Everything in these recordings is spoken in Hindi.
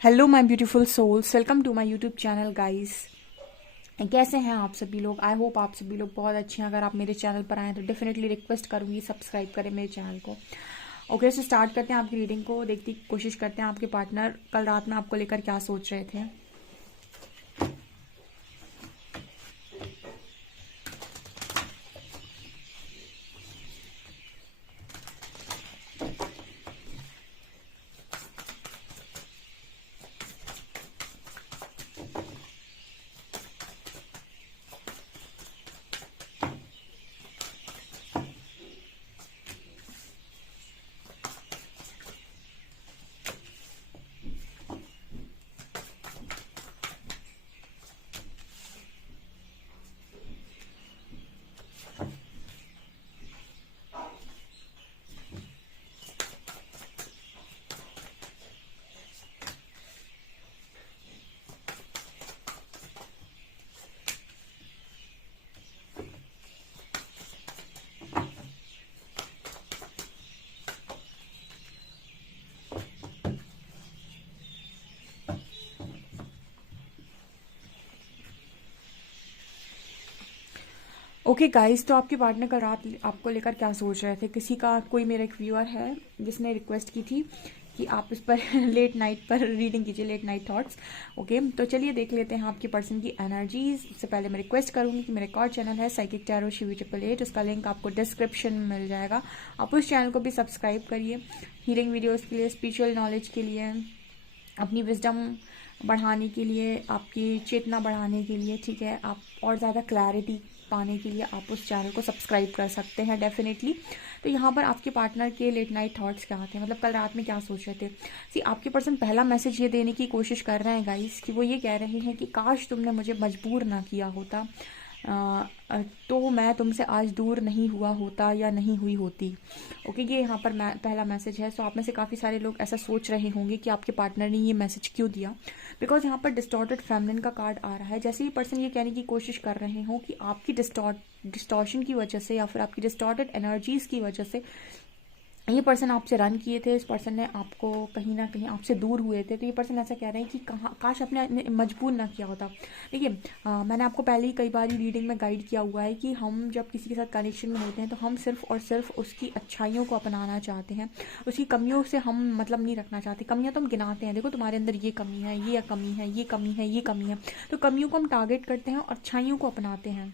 Hello my beautiful souls, welcome to my YouTube channel guys. कैसे हैं आप सभी लोग? आई होप आप सभी लोग बहुत अच्छे हैं। अगर आप मेरे चैनल पर आए तो डेफिनेटली रिक्वेस्ट करूंगी सब्सक्राइब करें मेरे चैनल को। ओके, सो स्टार्ट करते हैं आपकी रीडिंग को। देखती कोशिश करते हैं आपके पार्टनर कल रात में आपको लेकर क्या सोच रहे थे। ओके गाइस, तो आपके पार्टनर कल रात आपको लेकर क्या सोच रहे थे? किसी का कोई मेरा एक व्यूअर है जिसने रिक्वेस्ट की थी कि आप इस पर लेट नाइट पर रीडिंग कीजिए, लेट नाइट थॉट्स। ओके, तो चलिए देख लेते हैं आपके पर्सन की एनर्जीज। इससे पहले मैं रिक्वेस्ट करूंगी कि मेरा एक और चैनल है साइकिक टैरो शिवी 888, उसका लिंक आपको डिस्क्रिप्शन में मिल जाएगा। आप उस चैनल को भी सब्सक्राइब करिए हीलिंग वीडियोज़ के लिए, स्पिरिचुअल नॉलेज के लिए, अपनी विजडम बढ़ाने के लिए, आपकी चेतना बढ़ाने के लिए। ठीक है, आप और ज़्यादा क्लैरिटी पाने के लिए आप उस चैनल को सब्सक्राइब कर सकते हैं डेफिनेटली। तो यहाँ पर आपके पार्टनर के लेट नाइट थॉट्स क्या थे, मतलब कल रात में क्या सोच रहे थे। सी, आपके पर्सन पहला मैसेज ये देने की कोशिश कर रहे हैं गाइस कि वो ये कह रहे हैं कि काश तुमने मुझे मजबूर ना किया होता, तो मैं तुमसे आज दूर नहीं हुआ होता या नहीं हुई होती। ओके, ये यहाँ पर पहला मैसेज है। सो आप में से काफ़ी सारे लोग ऐसा सोच रहे होंगे कि आपके पार्टनर ने ये मैसेज क्यों दिया, बिकॉज यहाँ पर डिस्टॉर्टेड फेमिनिन का कार्ड आ रहा है। जैसे ही पर्सन ये कहने की कोशिश कर रहे हो कि आपकी डिस्टॉर्शन की वजह से या फिर आपकी डिस्टॉर्टेड एनर्जीज की वजह से ये पर्सन आपसे रन किए थे, इस पर्सन ने आपको कहीं ना कहीं आपसे दूर हुए थे, तो ये पर्सन ऐसा कह रहे हैं कि कहाँ काश आपने मजबूर ना किया होता। देखिए, मैंने आपको पहले ही कई बार रीडिंग में गाइड किया हुआ है कि हम जब किसी के साथ कनेक्शन में होते हैं तो हम सिर्फ और सिर्फ उसकी अच्छाइयों को अपनाना चाहते हैं, उसकी कमियों से हम मतलब नहीं रखना चाहते। कमियां तो हम गिनाते हैं, देखो तुम्हारे अंदर ये कमी है, ये कमी है, ये कमी है, ये कमी है, तो कमियों को हम टारगेट करते हैं और अच्छाइयों को अपनाते हैं।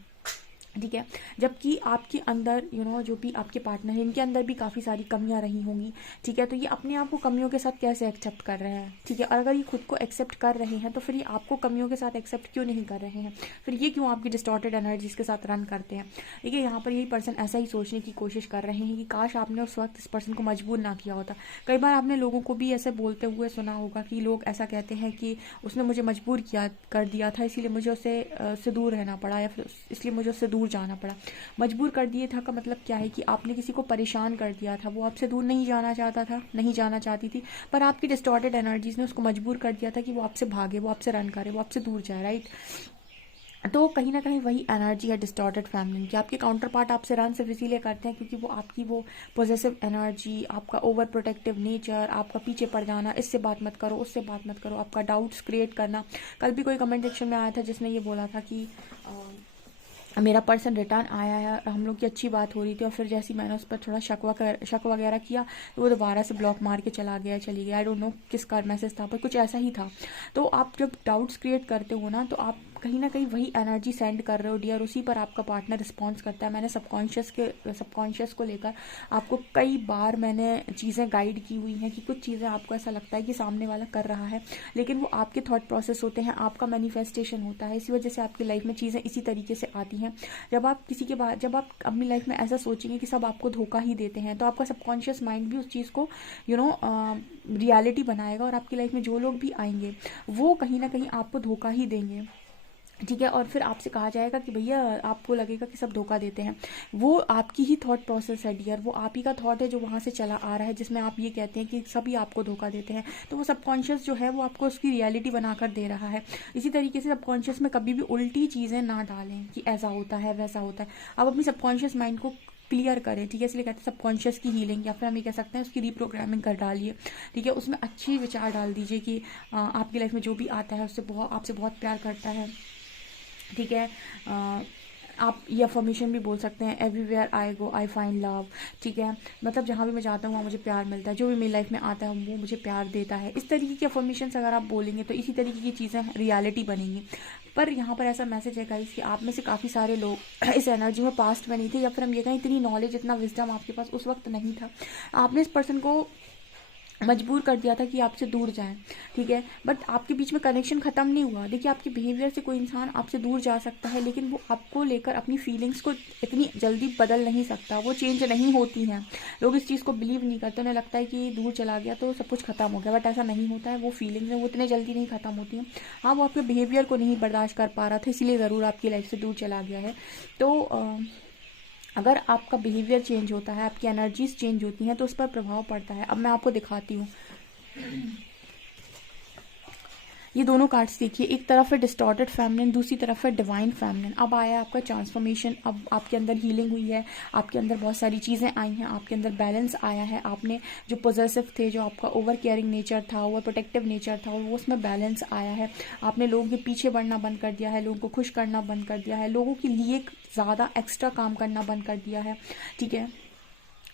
ठीक है, जबकि आपके अंदर जो भी आपके पार्टनर है इनके अंदर भी काफ़ी सारी कमियां रही होंगी। ठीक है, तो ये अपने आप को कमियों के साथ कैसे एक्सेप्ट कर रहे हैं? ठीक है, और अगर ये खुद को एक्सेप्ट कर रहे हैं तो फिर ये आपको कमियों के साथ एक्सेप्ट क्यों नहीं कर रहे हैं? फिर ये क्यों आपकी डिस्टॉर्टेड एनर्जीज के साथ रन करते हैं? देखिए, यहाँ पर यही पर्सन ऐसा ही सोचने की कोशिश कर रहे हैं कि काश आपने उस वक्त इस पर्सन को मजबूर ना किया होता। कई बार आपने लोगों को भी ऐसे बोलते हुए सुना होगा कि लोग ऐसा कहते हैं कि उसने मुझे मजबूर किया कर दिया था, इसीलिए मुझे उससे दूर रहना पड़ा, या फिर इसलिए मुझे उससे दूर जाना पड़ा। मजबूर कर दिए था का मतलब क्या है कि आपने किसी को परेशान कर दिया था, वो आपसे दूर नहीं जाना चाहता था, नहीं जाना चाहती थी, पर आपकी डिस्टॉर्टेड एनर्जीज ने उसको मजबूर कर दिया था कि वो आपसे भागे, वो आपसे रन करे, वो आपसे दूर जाए, राइट? तो कहीं ना कहीं वही एनर्जी है डिस्टॉर्टेड फैमिली की। आपके काउंटर पार्ट आपसे रन सिर्फ इसीलिए करते हैं क्योंकि वो आपकी वो पॉजिटिव एनर्जी, आपका ओवर प्रोटेक्टिव नेचर, आपका पीछे पड़ जाना, इससे बात मत करो, उससे बात मत करो, आपका डाउट्स क्रिएट करना। कल भी कोई कमेंट सेक्शन में आया था जिसने ये बोला था कि मेरा पर्सन रिटर्न आया है और हम लोग की अच्छी बात हो रही थी, और फिर जैसे मैंने उस पर थोड़ा शक वगैरह किया तो वो दोबारा से ब्लॉक मार के चली गया। आई डोंट नो किसका मैसेज था, पर कुछ ऐसा ही था। तो आप जब डाउट्स क्रिएट करते हो ना, तो आप कहीं ना कहीं वही एनर्जी सेंड कर रहे हो डियर, उसी पर आपका पार्टनर रिस्पॉन्स करता है। मैंने सबकॉन्शियस को लेकर आपको कई बार मैंने चीज़ें गाइड की हुई हैं कि कुछ चीज़ें आपको ऐसा लगता है कि सामने वाला कर रहा है, लेकिन वो आपके थॉट प्रोसेस होते हैं, आपका मैनिफेस्टेशन होता है। इसी वजह से आपकी लाइफ में चीज़ें इसी तरीके से आती हैं। जब आप अपनी लाइफ में ऐसा सोचेंगे कि सब आपको धोखा ही देते हैं, तो आपका सबकॉन्शियस माइंड भी उस चीज़ को रियलिटी बनाएगा, और आपकी लाइफ में जो लोग भी आएंगे वो कहीं ना कहीं आपको धोखा ही देंगे। ठीक है, और फिर आपसे कहा जाएगा कि भैया, आपको लगेगा कि सब धोखा देते हैं। वो आपकी ही थॉट प्रोसेस है डियर, वो आप ही का थॉट है जो वहाँ से चला आ रहा है, जिसमें आप ये कहते हैं कि सभी आपको धोखा देते हैं। तो वो सबकॉन्शियस जो है वो आपको उसकी रियलिटी बनाकर दे रहा है। इसी तरीके से सबकॉन्शियस में कभी भी उल्टी चीज़ें ना डालें कि ऐसा होता है वैसा होता है। आप अपनी सबकॉन्शियस माइंड को क्लियर करें, ठीक है। इसलिए कहते हैं सबकॉन्शियस की हीलिंग, या फिर हम ये कह सकते हैं उसकी रीप्रोग्रामिंग कर डालिए, ठीक है। उसमें अच्छी विचार डाल दीजिए कि आपकी लाइफ में जो भी आता है उससे बहुत, आपसे बहुत प्यार करता है, ठीक है। आप ये अफर्मेशन भी बोल सकते हैं, everywhere I go I find love, ठीक है। मतलब जहाँ भी मैं जाता हूँ वहाँ मुझे प्यार मिलता है, जो भी मेरी लाइफ में आता है वो मुझे प्यार देता है। इस तरीके की अफर्मेशंस अगर आप बोलेंगे तो इसी तरीके की चीज़ें रियलिटी बनेंगी। पर यहाँ पर ऐसा मैसेज है गाइस कि आप में से काफ़ी सारे लोग इस एनर्जी में पास्ट में नहीं थे, या फिर हम ये कहें इतनी नॉलेज, इतना विजडम आपके पास उस वक्त नहीं था। आपने इस पर्सन को मजबूर कर दिया था कि आपसे दूर जाएं, ठीक है। बट आपके बीच में कनेक्शन ख़त्म नहीं हुआ। देखिए, आपके बिहेवियर से कोई इंसान आपसे दूर जा सकता है, लेकिन वो आपको लेकर अपनी फीलिंग्स को इतनी जल्दी बदल नहीं सकता, वो चेंज नहीं होती हैं। लोग इस चीज़ को बिलीव नहीं करते, उन्हें लगता है कि दूर चला गया तो सब कुछ ख़त्म हो गया, बट ऐसा नहीं होता है। वो फीलिंग्स हैं वो इतने जल्दी नहीं ख़त्म होती हैं। हाँ, वो आपके बिहेवियर को नहीं बर्दाश्त कर पा रहा था, इसीलिए ज़रूर आपकी लाइफ से दूर चला गया है। तो अगर आपका बिहेवियर चेंज होता है, आपकी एनर्जीज चेंज होती हैं, तो उस पर प्रभाव पड़ता है। अब मैं आपको दिखाती हूँ। ये दोनों कार्ड्स देखिए, एक तरफ है डिस्टॉर्टेड फेमिनिन, दूसरी तरफ है डिवाइन फेमिनिन। अब आया आपका ट्रांसफॉर्मेशन, अब आपके अंदर हीलिंग हुई है, आपके अंदर बहुत सारी चीज़ें आई हैं, आपके अंदर बैलेंस आया है। आपने जो पॉजेसिव थे, जो आपका ओवर केयरिंग नेचर था, ओवर प्रोटेक्टिव नेचर था, वो उसमें बैलेंस आया है। आपने लोगों के पीछे बढ़ना बंद कर दिया है, लोगों को खुश करना बंद कर दिया है, लोगों के लिए ज़्यादा एक्स्ट्रा काम करना बंद कर दिया है, ठीक है।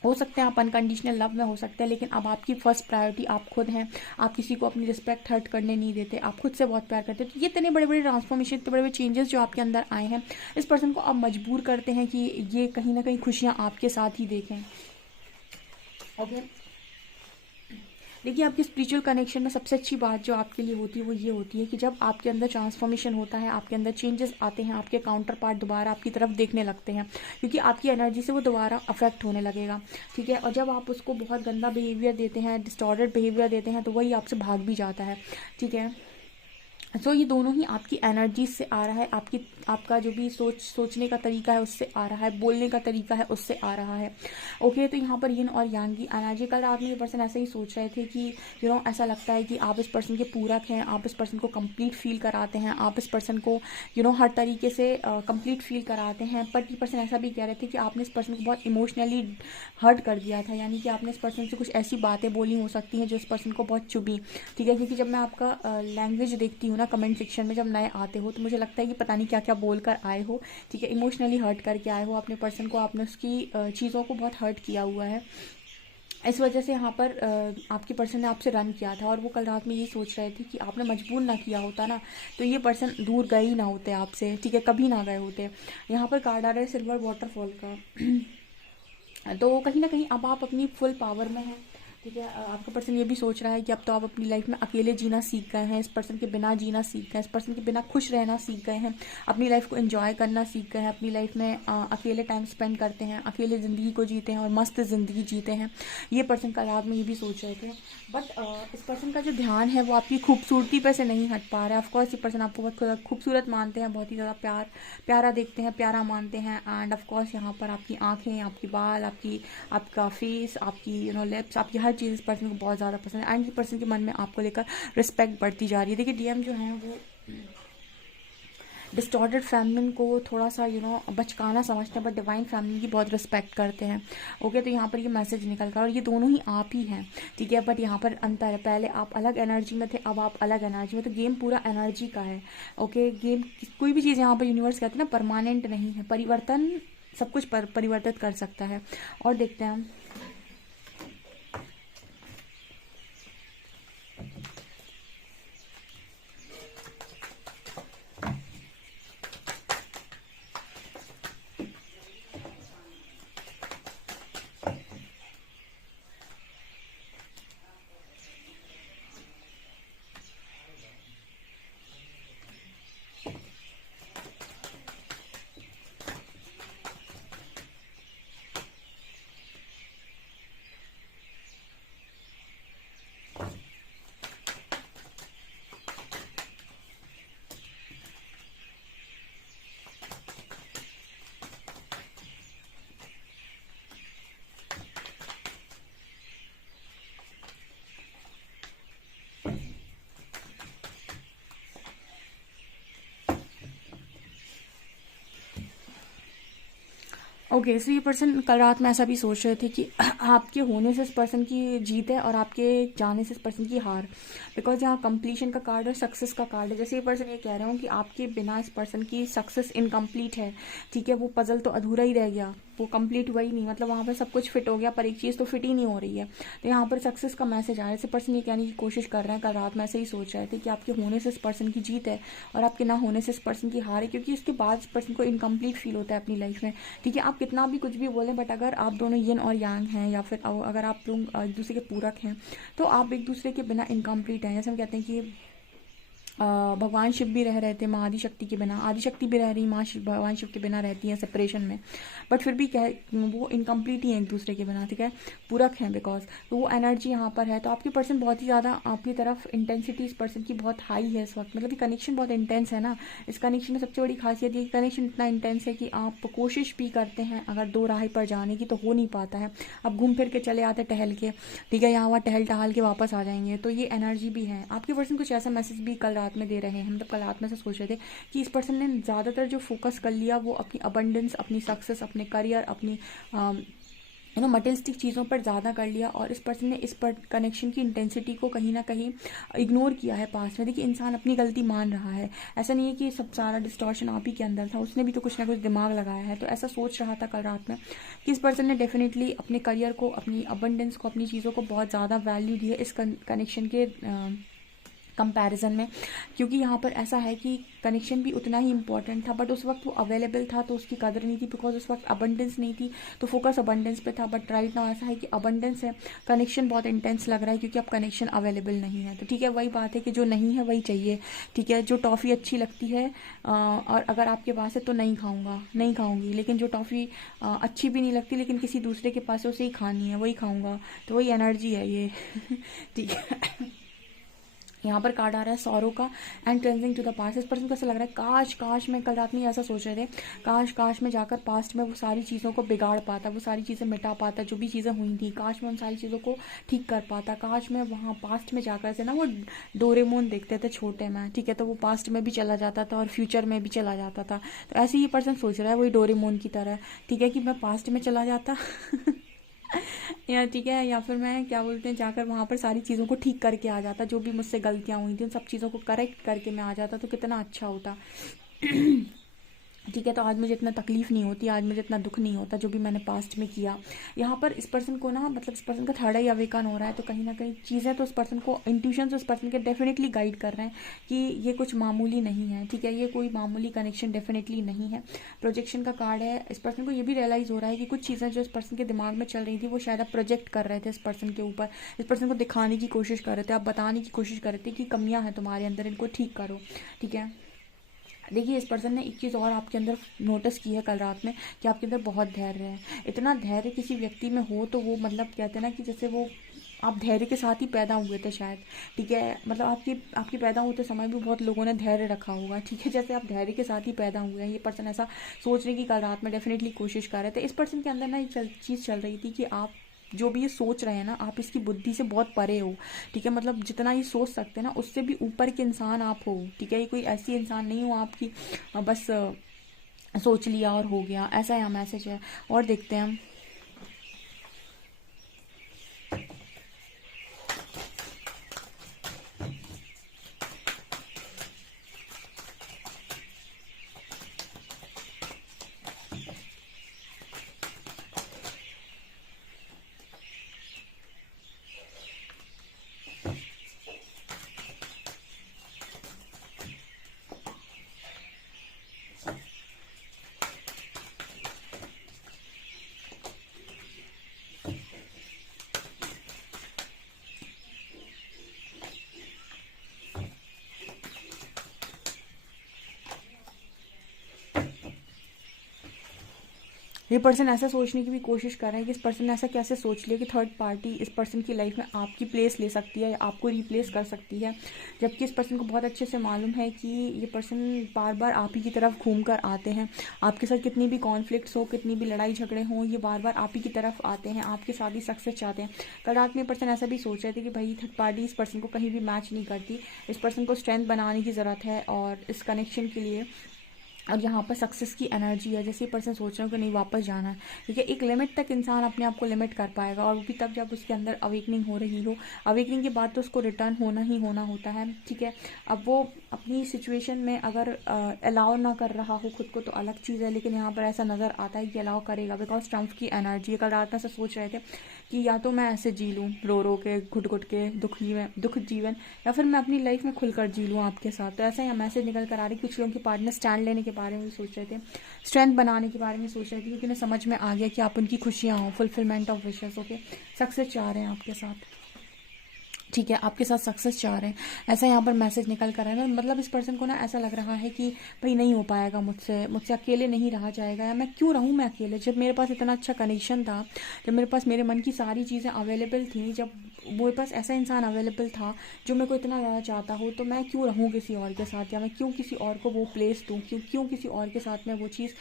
हो सकते हैं आप अनकंडीशनल लव में हो सकते हैं, लेकिन अब आपकी फर्स्ट प्रायोरिटी आप खुद हैं। आप किसी को अपनी रिस्पेक्ट हर्ट करने नहीं देते, आप खुद से बहुत प्यार करते हैं। तो ये इतने बड़े बड़े ट्रांसफॉर्मेशन, इतने बड़े बड़े चेंजेस जो आपके अंदर आए हैं, इस पर्सन को अब मजबूर करते हैं कि ये कहीं ना कहीं खुशियाँ आपके साथ ही देखें, ओके। देखिए, आपके स्पिरिचुअल कनेक्शन में सबसे अच्छी बात जो आपके लिए होती है वो ये होती है कि जब आपके अंदर ट्रांसफॉर्मेशन होता है, आपके अंदर चेंजेस आते हैं, आपके काउंटर पार्ट दोबारा आपकी तरफ देखने लगते हैं, क्योंकि आपकी एनर्जी से वो दोबारा अफेक्ट होने लगेगा, ठीक है। और जब आप उसको बहुत गंदा बिहेवियर देते हैं, डिस्टॉर्टेड बिहेवियर देते हैं, तो वही आपसे भाग भी जाता है, ठीक है। सो ये दोनों ही आपकी एनर्जी से आ रहा है, आपका जो भी सोचने का तरीका है उससे आ रहा है, बोलने का तरीका है उससे आ रहा है, ओके। तो यहाँ पर यिन और यांग की एनर्जी, कल रात में ये पर्सन ऐसे ही सोच रहे थे कि ऐसा लगता है कि आप इस पर्सन के पूरक हैं, आप इस पर्सन को कंप्लीट फील कराते हैं, आप इस पर्सन को हर तरीके से कंप्लीट फील कराते हैं। बट ये पर्सन ऐसा भी कह रहे थे कि आपने इस पर्सन को बहुत इमोशनली हर्ट कर दिया था, यानी कि आपने इस पर्सन से कुछ ऐसी बातें बोली हो सकती हैं जो इस पर्सन को बहुत चुभी, ठीक है। क्योंकि जब मैं आपका लैंग्वेज देखती हूँ ना कमेंट सेक्शन में, जब नए आते हो तो मुझे लगता है कि पता नहीं क्या क्या बोल कर आए हो, ठीक है। इमोशनली हर्ट करके आए हो अपने पर्सन को, आपने उसकी चीज़ों को बहुत हर्ट किया हुआ है। इस वजह से यहाँ पर आपके पर्सन ने आपसे रन किया था, और वो कल रात में ये सोच रहे थे कि आपने मजबूर ना किया होता ना, तो ये पर्सन दूर गए ही ना होते आपसे, ठीक है, कभी ना गए होते। यहाँ पर कार्ड आ रहा है सिल्वर वाटरफॉल का। तो कहीं ना कहीं अब आप अपनी फुल पावर में हैं, ठीक है। आपका पर्सन ये भी सोच रहा है कि अब तो आप अपनी लाइफ में अकेले जीना सीख गए हैं, इस पर्सन के बिना जीना सीख गए हैं, इस पर्सन के बिना खुश रहना सीख गए हैं, अपनी लाइफ को एंजॉय करना सीख गए हैं, अपनी लाइफ में अकेले टाइम स्पेंड करते हैं, अकेले ज़िंदगी को जीते हैं और मस्त ज़िंदगी जीते हैं। ये पर्सन कल रात में ये भी सोच रहे थे। बट इस पर्सन का जो ध्यान है वो आपकी खूबसूरती पर से नहीं हट पा रहा है। ऑफकोर्स ये पर्सन आपको बहुत खूबसूरत मानते हैं, बहुत ही ज़्यादा प्यारा देखते हैं, प्यारा मानते हैं। एंड ऑफकोर्स यहाँ पर आपकी आँखें, आपकी बाल, आपका फेस, आपकी लिप्स, आपकी हर चीज़ इस पर्सन को बहुत ज़्यादा पसंद है। एंड ये पर्सन के मन में आपको लेकर रिस्पेक्ट बढ़ती जा रही है। देखिए, डीएम जो है वो डिस्टॉर्टेड फेमिनिन को थोड़ा सा बचकाना समझते हैं, बट डिवाइन फेमिनिन की बहुत रिस्पेक्ट करते हैं, ओके। तो यहाँ पर ये मैसेज निकल कर, और ये दोनों ही आप ही हैं, ठीक है। बट यहाँ पर अंतर है, पहले आप अलग एनर्जी में थे, अब आप अलग एनर्जी में। तो गेम पूरा एनर्जी का है, ओके। गेम कोई भी चीज़ यहाँ पर यूनिवर्स कहते हैं ना, परमानेंट नहीं है, परिवर्तन सब कुछ परिवर्तित कर सकता है। और देखते हैं हम। ओके, सो ये पर्सन कल रात में ऐसा भी सोच रहे थे कि आपके होने से इस पर्सन की जीत है और आपके जाने से इस पर्सन की हार। बिकॉज यहाँ कंप्लीशन का कार्ड और सक्सेस का कार्ड है। जैसे ये पर्सन ये कह रहे हो कि आपके बिना इस पर्सन की सक्सेस इनकम्प्लीट है, ठीक है, वो पजल तो अधूरा ही रह गया, वो कंप्लीट हुआ ही नहीं, मतलब वहाँ पर सब कुछ फिट हो गया पर एक चीज़ तो फिट ही नहीं हो रही है। तो यहाँ पर सक्सेस का मैसेज आया। ऐसे पर्सन ये कहने की कोशिश कर रहे हैं, कल रात में ऐसे ही सोच रहे थे कि आपके होने से इस पर्सन की जीत है और आपके ना होने से इस पर्सन की हार है, क्योंकि इसके बाद इस पर्सन को इनकम्प्लीट फील होता है अपनी लाइफ में। ठीक है, आप कितना भी कुछ भी बोलें, बट अगर आप दोनों यिन और यांग हैं या फिर अगर आप लोग एक दूसरे के पूरक हैं तो आप एक दूसरे के बिना इनकम्प्लीट हैं। जैसे हम कहते हैं कि भगवान शिव भी रह रहे थे माँ आदिशक्ति के बिना, आदिशक्ति भी रह रही माँ भगवान शिव के बिना रहती हैं सेपरेशन में, बट फिर भी क्या वो इनकम्प्लीट ही है एक दूसरे के बिना, ठीक है, पूरक हैं बिकॉज। तो वो एनर्जी यहाँ पर है। तो आपकी पर्सन बहुत ही ज़्यादा आपकी तरफ इंटेंसिटी इस पर्सन की बहुत हाई है इस वक्त, मतलब ये कनेक्शन बहुत इंटेंस है ना। इस कनेक्शन में सबसे बड़ी खासियत ये कनेक्शन इतना इंटेंस है कि आप कोशिश भी करते हैं अगर दो राह पर जाने की तो हो नहीं पाता है। आप घूम फिर के चले आते टहल के, ठीक है, यहाँ वहाँ टहल टहल के वापस आ जाएंगे। तो ये एनर्जी भी है। आपके पर्सन कुछ ऐसा मैसेज भी कल रात में दे रहे हैं, हम तो कल रात में से सोच रहे थे कि इस पर्सन ने ज़्यादातर जो फोकस कर लिया वो अपनी अबंडेंस, अपनी सक्सेस, अपने करियर, अपनी मटेरियलिस्टिक चीज़ों पर ज़्यादा कर लिया और इस पर्सन ने इस पर कनेक्शन की इंटेंसिटी को कहीं ना कहीं इग्नोर किया है पास्ट में। देखिए, इंसान अपनी गलती मान रहा है, ऐसा नहीं है कि सब सारा डिस्टॉर्शन आप ही के अंदर था, उसने भी तो कुछ ना कुछ दिमाग लगाया है। तो ऐसा सोच रहा था कल रात में कि इस पर्सन ने डेफिनेटली अपने करियर को, अपनी अबंडेंस को, अपनी चीज़ों को बहुत ज़्यादा वैल्यू दी है इस कनेक्शन के कंपैरिजन में, क्योंकि यहाँ पर ऐसा है कि कनेक्शन भी उतना ही इंपॉर्टेंट था, बट उस वक्त वो अवेलेबल था तो उसकी कदर नहीं थी, बिकॉज उस वक्त अबंडेंस नहीं थी तो फोकस अबंडेंस पे था। बट राइट नाउ ऐसा है कि अबंडेंस है, कनेक्शन बहुत इंटेंस लग रहा है क्योंकि अब कनेक्शन अवेलेबल नहीं है। तो ठीक है, वही बात है कि जो नहीं है वही चाहिए, ठीक है। जो टॉफ़ी अच्छी लगती है और अगर आपके पास है तो नहीं खाऊंगा, नहीं खाऊंगी, लेकिन जो टॉफ़ी अच्छी भी नहीं लगती लेकिन किसी दूसरे के पास है उसे ही खानी है, वही खाऊंगा। तो वही एनर्जी है ये ठीक है। यहाँ पर कार्ड आ रहा है सौरो का and cleansing to the past. इस पर्सन को ऐसा लग रहा है काश काश मैं कल रात में ऐसा सोच रहे थे, काश काश मैं जाकर पास्ट में वो सारी चीज़ों को बिगाड़ पाता, वो सारी चीज़ें मिटा पाता, जो भी चीज़ें हुई थी, काश मैं उन सारी चीज़ों को ठीक कर पाता, काश मैं वहाँ पास्ट में जाकर से ना वो डोरेमोन देखते थे छोटे में, ठीक है, तो वो पास्ट में भी चला जाता था और फ्यूचर में भी चला जाता था। तो ऐसे ही पर्सन सोच रहा है वही डोरेमोन की तरह, ठीक है, कि मैं पास्ट में चला जाता या ठीक है, या फिर मैं क्या बोलते हैं जाकर वहाँ पर सारी चीज़ों को ठीक करके आ जाता, जो भी मुझसे गलतियाँ हुई थी उन सब चीज़ों को करेक्ट करके मैं आ जाता तो कितना अच्छा होता ठीक है। तो आज मुझे इतना तकलीफ नहीं होती, आज मुझे इतना दुख नहीं होता जो भी मैंने पास्ट में किया। यहाँ पर इस पर्सन को ना, मतलब इस पर्सन का थर्ड आई अवेकन हो रहा है, तो कहीं ना कहीं चीज़ें तो इस पर्सन को, इंट्यूशंस उस पर्सन के डेफिनेटली गाइड कर रहे हैं कि ये कुछ मामूली नहीं है, ठीक है, ये कोई मामूली कनेक्शन डेफिनेटली नहीं है। प्रोजेक्शन का कार्ड है। इस पर्सन को ये भी रियलाइज़ हो रहा है कि कुछ चीज़ें जो इस पर्सन के दिमाग में चल रही थी वो शायद आप प्रोजेक्ट कर रहे थे इस पर्सन के ऊपर, इस पर्सन को दिखाने की कोशिश कर रहे थे, आप बताने की कोशिश कर रहे थे कि कमियाँ हैं तुम्हारे अंदर, इनको ठीक करो, ठीक है। देखिए, इस पर्सन ने एक चीज़ और आपके अंदर नोटिस की है कल रात में कि आपके अंदर बहुत धैर्य है। इतना धैर्य किसी व्यक्ति में हो तो वो, मतलब कहते हैं ना कि जैसे वो आप धैर्य के साथ ही पैदा हुए थे शायद, ठीक है, मतलब आपकी पैदा होते समय भी बहुत लोगों ने धैर्य रखा होगा, ठीक है, जैसे आप धैर्य के साथ ही पैदा हुए हैं। ये पर्सन ऐसा सोचने की कल रात में डेफिनेटली कोशिश कर रहे थे। इस पर्सन के अंदर ना एक चीज़ चल रही थी कि आप जो भी ये सोच रहे हैं ना, आप इसकी बुद्धि से बहुत परे हो, ठीक है, मतलब जितना ये सोच सकते हैं ना उससे भी ऊपर के इंसान आप हो, ठीक है, ये कोई ऐसी इंसान नहीं हो आपकी बस सोच लिया और हो गया, ऐसा यहाँ मैसेज है। और देखते हैं हम। ये पर्सन ऐसा सोचने की भी कोशिश कर रहे हैं कि इस पर्सन ने ऐसा कैसे सोच लिया कि थर्ड पार्टी इस पर्सन की लाइफ में आपकी प्लेस ले सकती है या आपको रिप्लेस कर सकती है, जबकि इस पर्सन को बहुत अच्छे से मालूम है कि ये पर्सन बार बार आप ही की तरफ घूम कर आते हैं। आपके साथ कितनी भी कॉन्फ्लिक्ट्स हो, कितनी भी लड़ाई झगड़े हों, ये बार बार आप ही की तरफ आते हैं, आपके साथ ही सक्सेस चाहते हैं। कल रात में पर्सन ऐसा भी सोच रहे थे कि भाई थर्ड पार्टी इस पर्सन को कहीं भी मैच नहीं करती, इस पर्सन को स्ट्रेंथ बनाने की ज़रूरत है और इस कनेक्शन के लिए और यहाँ पर सक्सेस की एनर्जी है, जैसे पर्सन सोच रहा है कि नहीं वापस जाना है, ठीक है। एक लिमिट तक इंसान अपने आप को लिमिट कर पाएगा, और वो भी तब जब उसके अंदर अवेकनिंग हो रही हो। अवेकनिंग के बाद तो उसको रिटर्न होना ही होना होता है, ठीक है। अब वो अपनी सिचुएशन में अगर अलाउ ना कर रहा हो खुद को तो अलग चीज़ है, लेकिन यहाँ पर ऐसा नज़र आता है कि अलाउ करेगा, बिकॉज ट्रम्प की एनर्जी है। कल रात में ऐसा सोच रहे थे कि या तो मैं ऐसे जी लूँ रो रो के, घुट घुट के, दुख जीवन, या फिर मैं अपनी लाइफ में खुलकर जी लूँ आपके साथ। तो ऐसा ही मैसेज निकल कर आ रही। कुछ लोगों के पार्टनर स्टैंड लेने के बारे में भी सोच रहे थे, स्ट्रेंथ बनाने के बारे में सोच रहे थे, क्योंकि उन्हें समझ में आ गया कि आप उनकी खुशियाँ हों, fulfilment of wishes, okay. Success चाह रहे हैं आपके साथ, ठीक है, आपके साथ सक्सेस चाह रहे हैं, ऐसा यहाँ पर मैसेज निकल कर है। मतलब इस पर्सन को ना ऐसा लग रहा है कि भाई नहीं हो पाएगा मुझसे अकेले नहीं रहा जाएगा, या मैं क्यों रहूँ मैं अकेले, जब मेरे पास इतना अच्छा कनेक्शन था, जब मेरे पास मेरे मन की सारी चीज़ें अवेलेबल थी, जब मेरे पास ऐसा इंसान अवेलेबल था जो मेरे को इतना ज़्यादा चाहता हो, तो मैं क्यों रहूँ किसी और के साथ, या मैं क्यों किसी और को वो प्लेस दूँ, क्यों किसी और के साथ मैं वो चीज़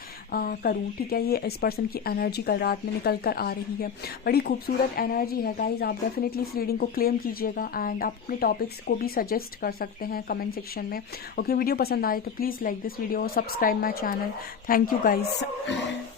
करूँ, ठीक है। ये इस पर्सन की एनर्जी कल रात में निकल कर आ रही है। बड़ी खूबसूरत एनर्जी है गाइज। आप डेफिनेटली इस रीडिंग को क्लेम कीजिएगा, एंड आप अपने टॉपिक्स को भी सजेस्ट कर सकते हैं कमेंट सेक्शन में, ओके। वीडियो पसंद आए तो please like this video, subscribe my channel. Thank you guys.